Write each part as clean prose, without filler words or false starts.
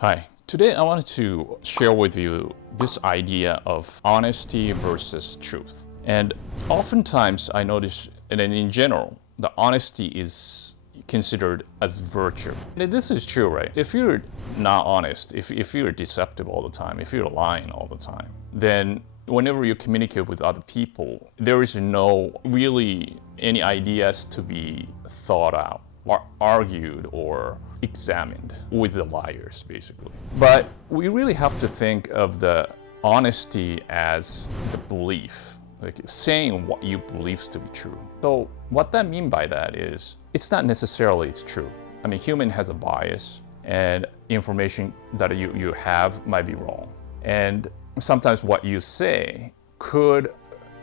Hi, today I wanted to share with you this idea of honesty versus truth. And oftentimes I notice, and in general, the honesty is considered as virtue. And this is true, right? If you're not honest, if you're deceptive all the time, if you're lying all the time, then whenever you communicate with other people, there is no really any ideas to be thought out or argued or examined with the liars, basically. But we really have to think of the honesty as the belief, like saying what you believe to be true. So what that mean by that is, it's not necessarily it's true. I mean, human has a bias, and information that you have might be wrong. And sometimes what you say could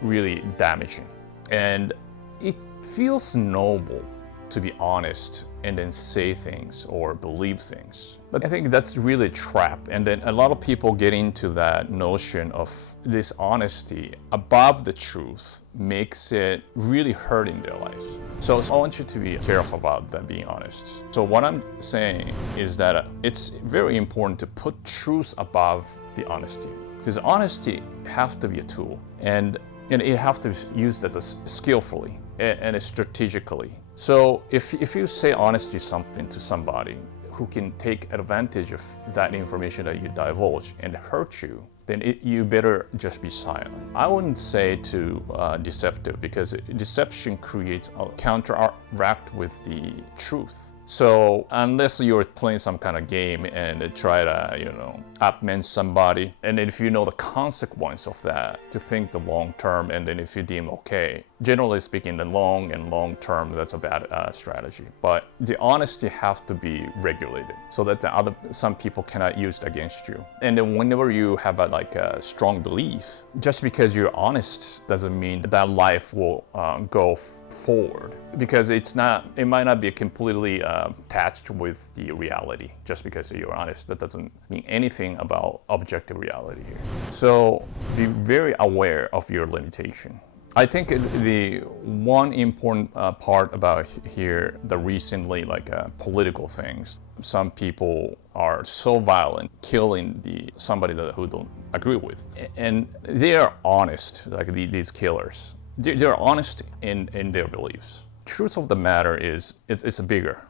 really damage you. And it feels noble to be honest and then say things or believe things. But I think that's really a trap. And then a lot of people get into that notion of this honesty above the truth makes it really hurt in their lives. So I want you to be careful about that, being honest. So what I'm saying is that it's very important to put truth above the honesty, because honesty has to be a tool, and it has to be used as skillfully and strategically. So if you say honesty something to somebody who can take advantage of that information that you divulge and hurt you, then you better just be silent. I wouldn't say to deceptive, because deception creates a counteract with the truth. So unless you're playing some kind of game and try to, outman somebody, and then if you know the consequence of that, to think the long term, and then if you deem okay, generally speaking, the long term, that's a bad strategy. But the honesty have to be regulated so that some people cannot use it against you. And then whenever you have a strong belief, just because you're honest doesn't mean that life will go forward, because it might not be completely attached with the reality. Just because you're honest, that doesn't mean anything about objective reality here. So be very aware of your limitation. I think the one important part about here, the recently political things, some people are so violent, killing somebody who don't agree with, and they are honest, like these killers. They're honest in their beliefs. Truth of the matter is, it's bigger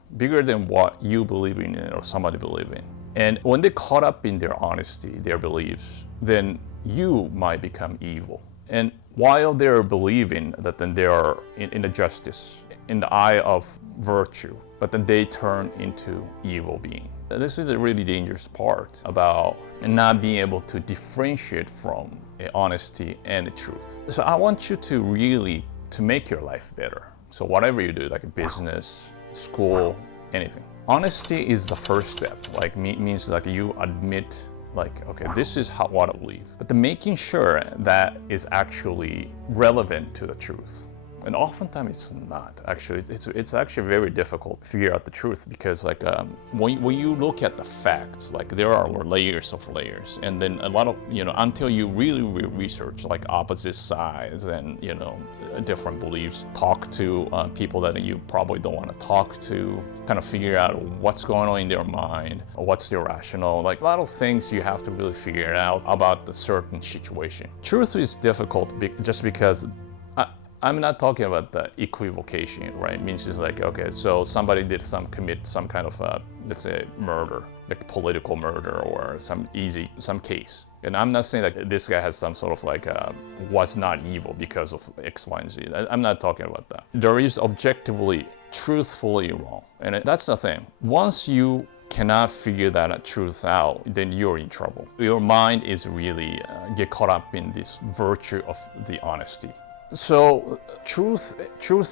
than what you believe in or somebody believe in. And when they're caught up in their honesty, their beliefs, then you might become evil. And while they're believing that, then they are in the justice, in the eye of virtue, but then they turn into evil being. This is a really dangerous part about not being able to differentiate from honesty and the truth. So I want you to really to make your life better. So whatever you do, like business, school, anything, honesty is the first step. Means you admit, okay, this is what I believe, but making sure that is actually relevant to the truth. And oftentimes it's not. Actually, it's actually very difficult to figure out the truth, because when you look at the facts, there are layers of layers, and then a lot of until you really research opposite sides and different beliefs, talk to people that you probably don't want to talk to, kind of figure out what's going on in their mind, or what's their rationale. A lot of things you have to really figure out about the certain situation. Truth is difficult just because I'm not talking about the equivocation, right? It means it's okay, so somebody commit some kind of let's say murder, like political murder or some case. And I'm not saying that this guy has some sort of was not evil because of X, Y, and Z. I'm not talking about that. There is objectively, truthfully wrong. And that's the thing. Once you cannot figure that truth out, then you're in trouble. Your mind is really get caught up in this virtue of the honesty. So truth,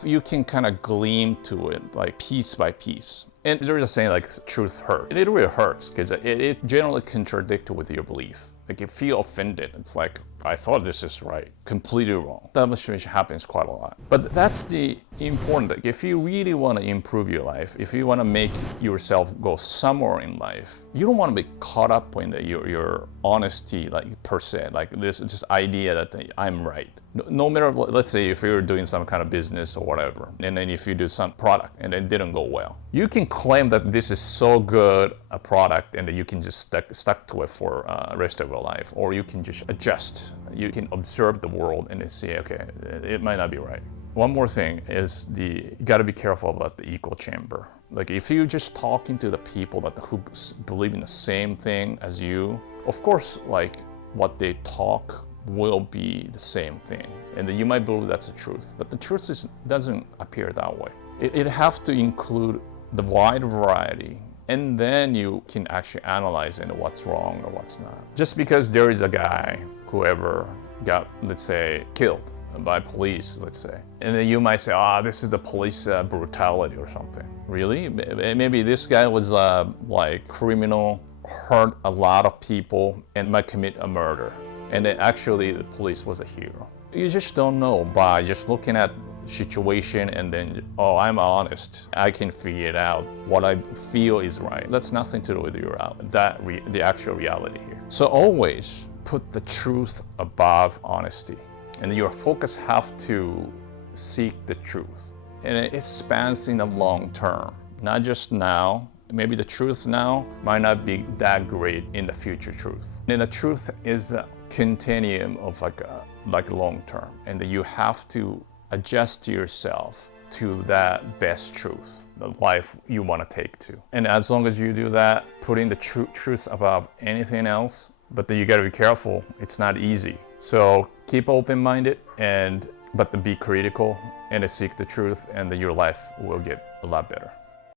you can kind of glean to it piece by piece. And they're just saying truth hurts. And it really hurts because it generally contradicts with your belief. Like you feel offended. It's like, I thought this is right, completely wrong. That situation happens quite a lot. But that's the important. Like if you really want to improve your life, if you want to make yourself go somewhere in life, you don't want to be caught up in your honesty, like per se, like this idea that I'm right. No matter what, let's say if you're doing some kind of business or whatever, and then if you do some product and it didn't go well, you can claim that this is so good a product and that you can just stuck to it for the rest of your life, or you can just adjust. You can observe the world and then say, okay, it might not be right. One more thing is you got to be careful about the echo chamber. Like if you're just talking to the people who believe in the same thing as you, of course, like what they talk will be the same thing, and then you might believe that's the truth, but the truth doesn't appear that way. It have to include the wide variety, and then you can actually analyze what's wrong or what's not. Just because there is a guy, whoever got, let's say, killed by police, let's say, and then you might say, this is the police brutality or something. Really? Maybe this guy was like criminal, hurt a lot of people, and might commit a murder. And then actually the police was a hero. You just don't know by just looking at situation and then, I'm honest. I can figure it out. What I feel is right. That's nothing to do with the actual reality here. So always put the truth above honesty. And your focus have to seek the truth. And it spans in the long term, not just now. Maybe the truth now might not be that great in the future truth. And the truth is a continuum of like long term, and you have to adjust yourself to that best truth, the life you want to take to. And as long as you do that, putting the truth above anything else, but then you got to be careful. It's not easy. So keep open-minded, but be critical and seek the truth, and then your life will get a lot better.